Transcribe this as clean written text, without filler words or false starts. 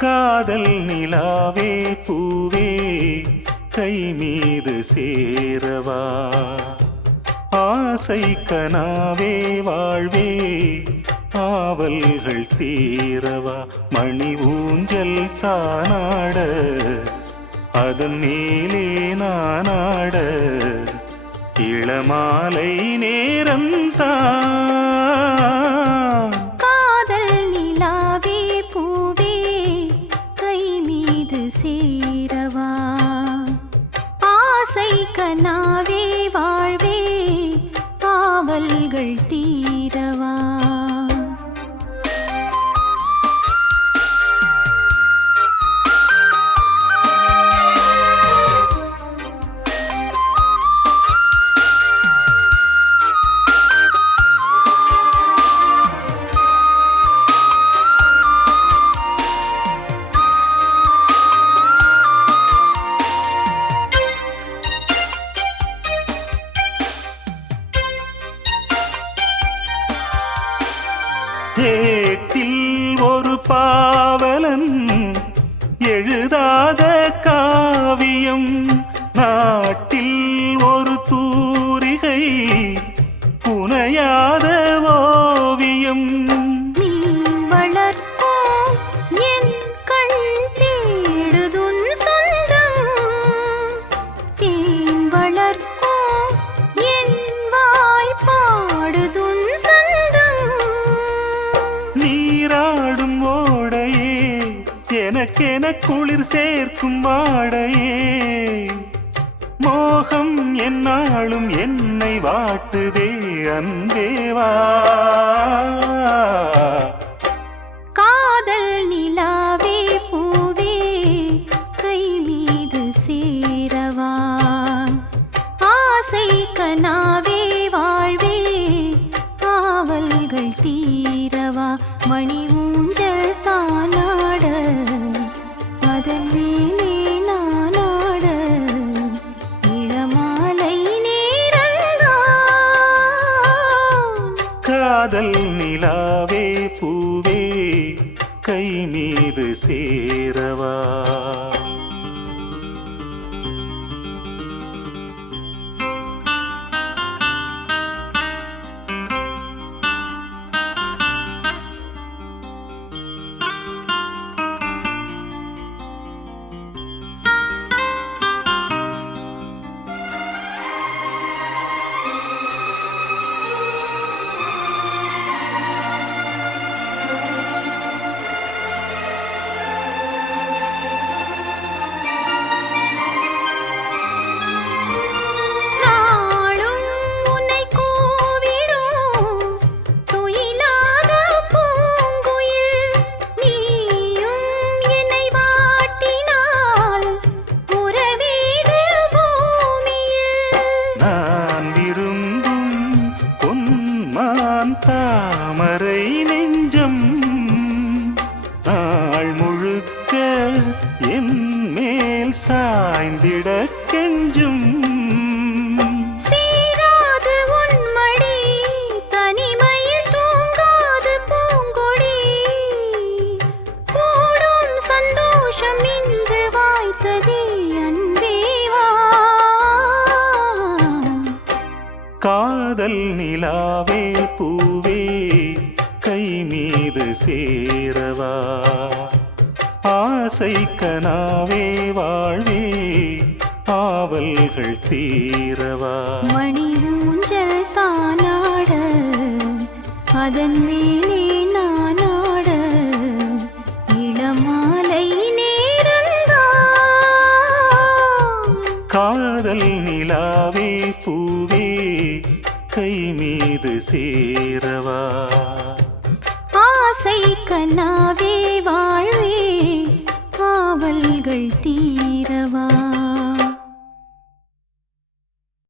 காதல் நிலாவே பூவே கை மீது சேரவா ஆசை கனாவே வாழ்வே ஆவல்கள் தீரவா மணி ஊஞ்சல் தானாட அதன் மேலே நானாட இளமாலை நேரம்தான் காதல் நிலாவே பூவே கை மீது சேரவா ஆசை கனாவே வாழ்வே ஆவல்கள் தீரவா ஏட்டில் ஒரு பாவலன் எழுதாத காவியம் நாட்டில் ஒரு தூரிகை புனையாத ஓவியம் நீ வளர்க்கும் என் கண் தேடுதுன் சொந்தம் தேன் வளர்க்கும் என் வாய் பாடுதுன் சொந்தம் நீராடும் ஓடையே எனக்கென குளிர் சேர்க்கும் வாடையே மோகம் என்னாலும் என்னை வாட்டுதே அன்பேவா காதல் நிலாவே பூவே கை மீது சேரவா ஆசை கனாவே வாழ்வே ஆவல்கள் தீரவா மணி ஊஞ்சல் தானாட அதன் மேலே நானாட இளமாலை நேரம்தான் காதல் நிலாவே பூவே கை மீது சேரவா நாளும் உன்னை கூவிடும் துயிலாத பூங்குயில் நீயும் என்னை வாட்டினால் உறவீடு பூமியில் நான் விரும்பும் பொன்மான் தாமரை நெஞ்சம் நாள் முழுக்க என் மேல் சாய்ந்திட கெஞ்சும் சீராது உன் மடி தனிமையில் தூங்காது பூங்கொடி கூடும் சந்தோஷம் இன்று வாய்த்ததே அன்பேவா காதல் நிலாவே பூவே கை மீது சேரவா ஆசை கனாவே வாழ்வே ஆவல்கள் தீரவா மணி ஊஞ்சல் தானாட அதன் மேலே நானாட இளமாலை நேரம்தான் காதல் நிலாவே பூவே கை மீது சேரவா ஆசை கனாவே வாழ்வே ஆவல்கள் தீரவா